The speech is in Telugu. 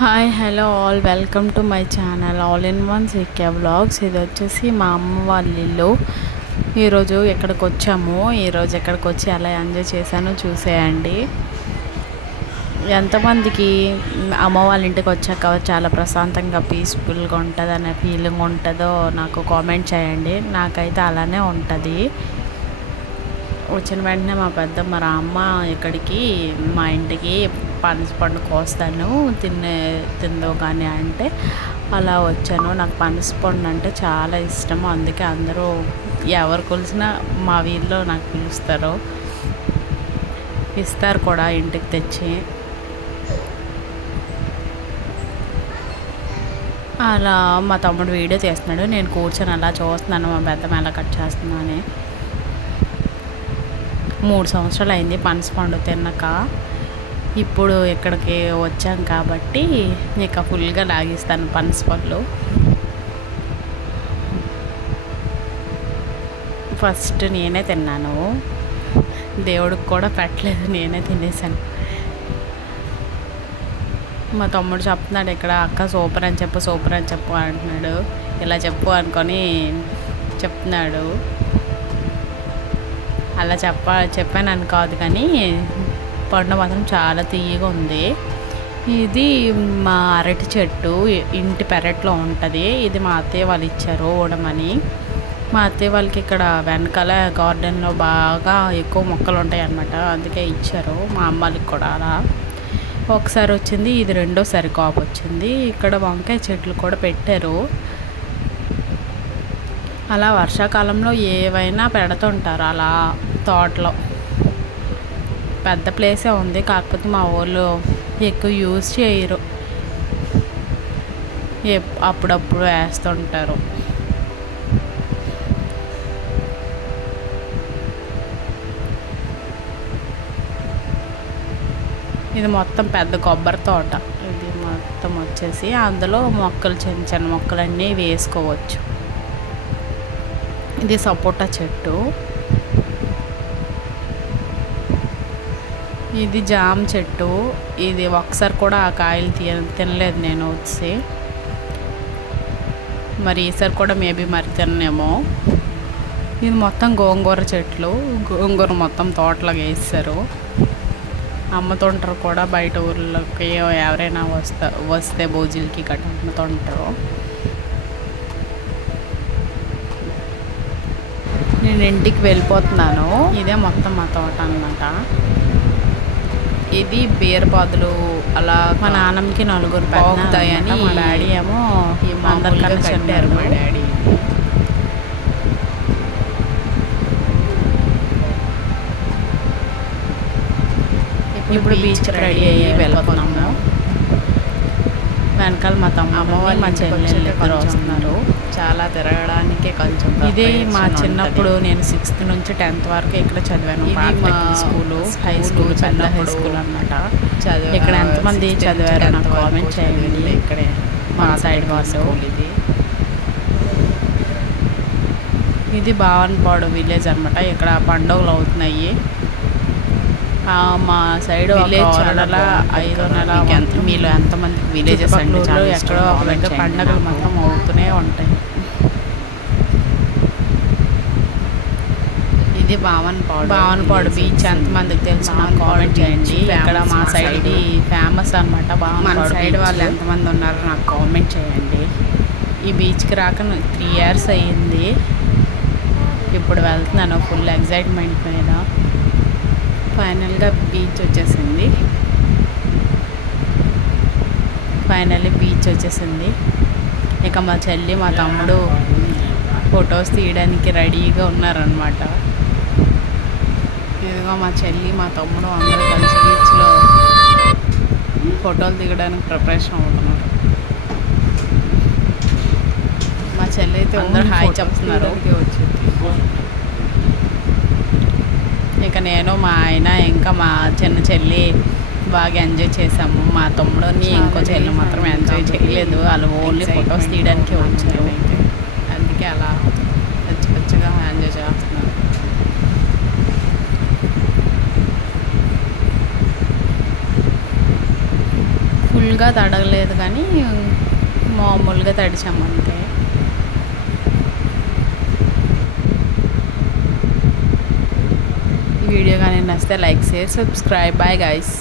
Hi hello all welcome to my channel all in one సిక్కే వ్లాగ్స్. ఇది వచ్చేసి మా అమ్మ వాళ్ళ ఇల్లు. ఈరోజు ఎక్కడికి వచ్చాము, ఈరోజు ఎక్కడికి వచ్చి ఎలా ఎంజాయ్ చేశానో చూసేయండి. ఎంతమందికి అమ్మ వాళ్ళ ఇంటికి వచ్చాక చాలా ప్రశాంతంగా పీస్ఫుల్గా ఉంటుంది అనే ఫీలింగ్ ఉంటుందో నాకు కామెంట్ చేయండి. నాకైతే అలానే ఉంటుంది. వచ్చిన వెంటనే మా పెద్దమ్మ రామ్మ ఇక్కడికి మా ఇంటికి పనస పండు కోస్తాను తిందో కానీ అంటే అలా వచ్చాను. నాకు పనస పండు అంటే చాలా ఇష్టం, అందుకే అందరూ ఎవరు కొలిసినా మా వీధిలో నాకు పిలుస్తారు, ఇస్తారు కూడా ఇంటికి తెచ్చి. అలా మా తమ్ముడు వీడియో తీస్తున్నాడు, నేను కూర్చొని అలా చూస్తున్నాను మా పెద్దమ్మ ఎలా కట్ చేస్తున్నా అని. 3 సంవత్సరాలు అయింది పనస పండు తిన్నాక. ఇప్పుడు ఇక్కడికి వచ్చాం కాబట్టి ఇక ఫుల్గా లాగిస్తాను పనస పళ్ళు. ఫస్ట్ నేనే తిన్నాను, దేవుడికి కూడా పెట్టలేదు, నేనే తినేసాను. మా తమ్ముడు చెప్తున్నాడు ఇక్కడ, అక్క సూపర్ అని చెప్పు సూపర్ అని చెప్పు అంటున్నాడు. ఇలా చెప్పు అనుకొని చెప్తున్నాడు. అలా చెప్పాను అని కాదు కానీ పండు మాత్రం చాలా తీయగా ఉంది. ఇది మా అరటి చెట్టు ఇంటి పెరట్లో ఉంటుంది. ఇది మా అత్తయ్య వాళ్ళు ఇచ్చారు ఓడమని. మా అత్తయ్య వాళ్ళకి ఇక్కడ వెనకాల గార్డెన్లో బాగా ఎక్కువ మొక్కలు ఉంటాయి అన్నమాట, అందుకే ఇచ్చారు. మా అమ్మాయికి కూడా అలా ఒకసారి వచ్చింది, ఇది రెండోసారి కాపు వచ్చింది. ఇక్కడ వంకాయ చెట్లు కూడా పెట్టారు. అలా వర్షాకాలంలో ఏవైనా పెడుతుంటారు అలా తోటలో. పెద్ద ప్లేసే ఉంది, కాకపోతే మా ఊళ్ళో ఎక్కువ యూజ్ చేయరు, అప్పుడప్పుడు వేస్తుంటారు. ఇది మొత్తం పెద్ద కొబ్బరి తోట. ఇది మొత్తం వచ్చేసి అందులో మొక్కలు చిన్న చిన్న మొక్కలన్నీ వేసుకోవచ్చు. ఇది సపోటా చెట్టు. ఇది జామ చెట్టు. ఇది ఒకసారి కూడా ఆ కాయలు తినలేదు నేను వచ్చి, మరి ఈసారి కూడా మేబీ మరి తినేమో. ఇది మొత్తం గోంగూర చెట్లు, గోంగూర మొత్తం తోటలాగా వేస్తారు. అమ్ముతుంటారు కూడా బయట ఊర్లోకి ఎవరైనా వస్తే భోజీలకి గట్ట అమ్ముతుంటారు. నేను ఇంటికి వెళ్ళిపోతున్నాను. ఇదే మొత్తం మా తోట అన్నమాట. ఇది బీరపాదులు అలా మా నాన్నమ్మకి 4 పెద్దతాయని మా డాడీ ఏమో అందరికన్నా చెప్పారు. మా డాడీ ఇప్పుడు బీచ్ రెడీ అయ్యి వెళ్ళిపోతున్నాము. వెనకాల మా తమ్ముడు మా చెల్లెళ్ళు ఇద్దరు వస్తున్నారు. చాలా తిరగడానికి కొంచెం. ఇదే మా చిన్నప్పుడు నేను 6th నుంచి 10th వరకు ఇక్కడ చదివాను. స్కూలు హై స్కూల్ పెద్ద హై స్కూల్ అన్నమాట. ఇక్కడ ఎంతమంది చదివారో నాకు కామెంట్ చేయండి. ఇక్కడే మా సైడ్ వాళ్ళు. ఇది భావన్పాడు విలేజ్ అనమాట. ఇక్కడ పండుగలు అవుతున్నాయి. మా సైడ్ విలేజ్ 5 నెల మీలో ఎంతమంది విలేజెస్ అంటే ఎక్కడో ఒక దగ్గర పండుగలు మాత్రం అవుతూనే ఉంటాయి. ఇది భావన్పాడు బీచ్ ఎంతమందికి తెలుసు నాకు కామెంట్ చేయండి. ఇక్కడ మా సైడ్ ఫేమస్ అనమాట. మన సైడ్ వాళ్ళు ఎంతమంది ఉన్నారో నాకు కామెంట్ చేయండి. ఈ బీచ్కి రాక 3 years అయ్యింది. ఇప్పుడు వెళ్తున్నాను ఫుల్ ఎగ్జైట్మెంట్ మీద. ఫైనల్గా బీచ్ వచ్చేసింది. ఇక మా చెల్లి మా తమ్ముడు ఫొటోస్ తీయడానికి రెడీగా ఉన్నారనమాట. ఇదిగో మా చెల్లి మా తమ్ముడు అందరూ కలిసి బీచ్లో ఫోటోలు దిగడానికి ప్రిపరేషన్ అవుతున్నారు. మా చెల్లి అయితే అందరూ హాయ్ చెప్తున్నారు. ఇక నేను మా ఆయన ఇంకా మా చిన్న చెల్లి బాగా ఎంజాయ్ చేసాము. మా తమ్ముడుని ఇంకో చెల్లి మాత్రం ఎంజాయ్ చేయలేదు, వాళ్ళు ఓన్లీ ఫొటోస్ తీయడానికి వచ్చారు. అందుకే అలా పచ్చిగా ఎంజాయ్ చేస్తున్నారు. ఫుల్గా తడగలేదు కానీ మామూలుగా తడిచాము అంతే. ఈ వీడియో కానీ నచ్చితే like, share, subscribe. Bye guys.